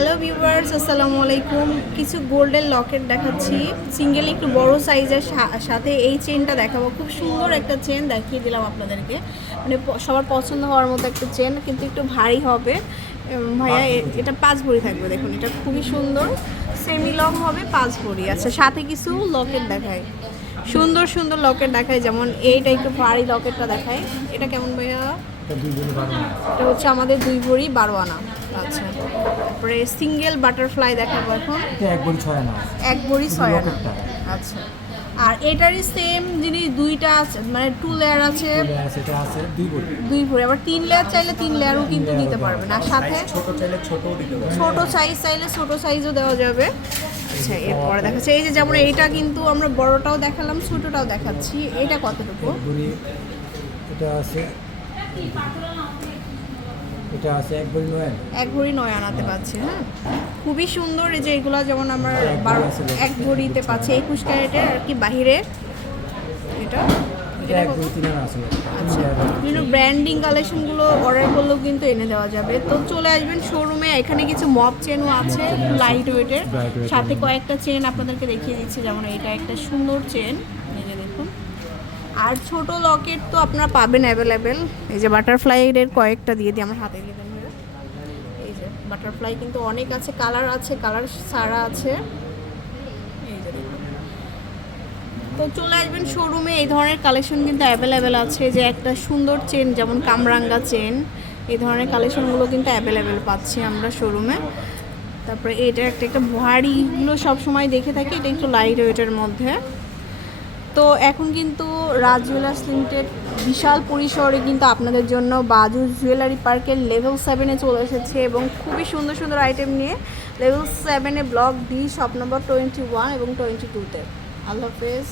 Hello viewers আসসালামু আলাইকুম। কিছু গোল্ডের লকেট দেখাচ্ছি। সিঙ্গেল একটু বড় সাইজের সাথে এই চেনটা দেখাবো। খুব সুন্দর একটা চেন দেখিয়ে দিলাম আপনাদেরকে। মানে সবার পছন্দ হওয়ার মতো একটা চেন কিন্তু একটু ভারী হবে। ভাইয়া এটা পাঁচ ভরি থাকবে দেখুন এটা খুবই সুন্দর। সেমি লং হবে পাঁচ ভরি। আচ্ছা সাথে কিছু লকেট দেখায় সুন্দর সুন্দর লকেট দেখায় যেমন এইটা একটু ভারী লকেটটা দেখায় এটা কেমন ভাইয়া? এটা হচ্ছে আমাদের দুই ভরি বারো আনা। আচ্ছা। তারপরে সিঙ্গেল বাটারফ্লাই দেখাবো এখন। এক বড়ি ছয় আনা এক ভরি ছয় আনা। আচ্ছা। আর এটারই সেম জিনিস দুইটা আছে মানে টু লেয়ার আছে। এটা আছে দুই বড়ি। দুই ভরি আবার তিন লেয়ার চাইলে তিন লেয়ারও কিন্তু নিতে পারবেন আর সাথে ছোট চাইলে ছোটও দিতে পারে ছোট সাইজ চাইলে ছোট সাইজও দেওয়া যাবে। আচ্ছা এরপরে দেখাচ্ছে। এই যে যেমন এইটা কিন্তু আমরা বড়টাও দেখালাম ছোটটাও দেখাচ্ছি। এটা কতটুকু? এটা আছে এটা আছে এক বড়ি নয় এক ভরি নয় আনাতে পাচ্ছি হ্যাঁ। খুবই সুন্দর এই যে এগুলো যেমন আমার বারো এক ভরিতে পাচ্ছি একুশ ক্যারেটের আর কি বাহিরে। এটা? আচ্ছা। বিভিন্ন ব্র্যান্ডিং কালেকশনগুলো অর্ডার করলেও কিন্তু এনে দেওয়া যাবে। তো চলে আসবেন শোরুমে এখানে কিছু মপ চেনও আছে লাইট ওয়েটের সাথে কয়েকটা চেন আপনাদেরকে দেখিয়ে দিচ্ছি যেমন এটা একটা সুন্দর চেন আর ছোট লকেট তো আপনারা পাবেন অ্যাভেলেবেল। এই যে বাটারফ্লাইয়ের কয়েকটা দিয়ে দিই, আমার হাতে দিয়ে দেন এই যে বাটারফ্লাই কিন্তু অনেক আছে কালার আছে কালার সারা আছে। তো চলে আসবেন শোরুমে এই ধরনের কালেকশন কিন্তু অ্যাভেলেবেল আছে। যে একটা সুন্দর চেন যেমন কামরাঙ্গা চেন এই ধরনের কালেকশনগুলো কিন্তু অ্যাভেলেবেল পাচ্ছি আমরা শোরুমে তারপরে এটা একটা একটা ভারীগুলো সবসময় দেখে থাকি, এটা একটু লাইট ওয়েটের মধ্যে। তো এখন কিন্তু রাজ জুয়েলার্স লিমিটেড বিশাল পরিসরে কিন্তু আপনাদের জন্য বাজু জুয়েলারি পার্কের লেভেল সেভেনে চলে এসেছে এবং খুবই সুন্দর সুন্দর আইটেম নিয়ে লেভেল সেভেনে block D shop number twenty one এবং টোয়েন্টি টুতে আল্লাহ হাফেজ।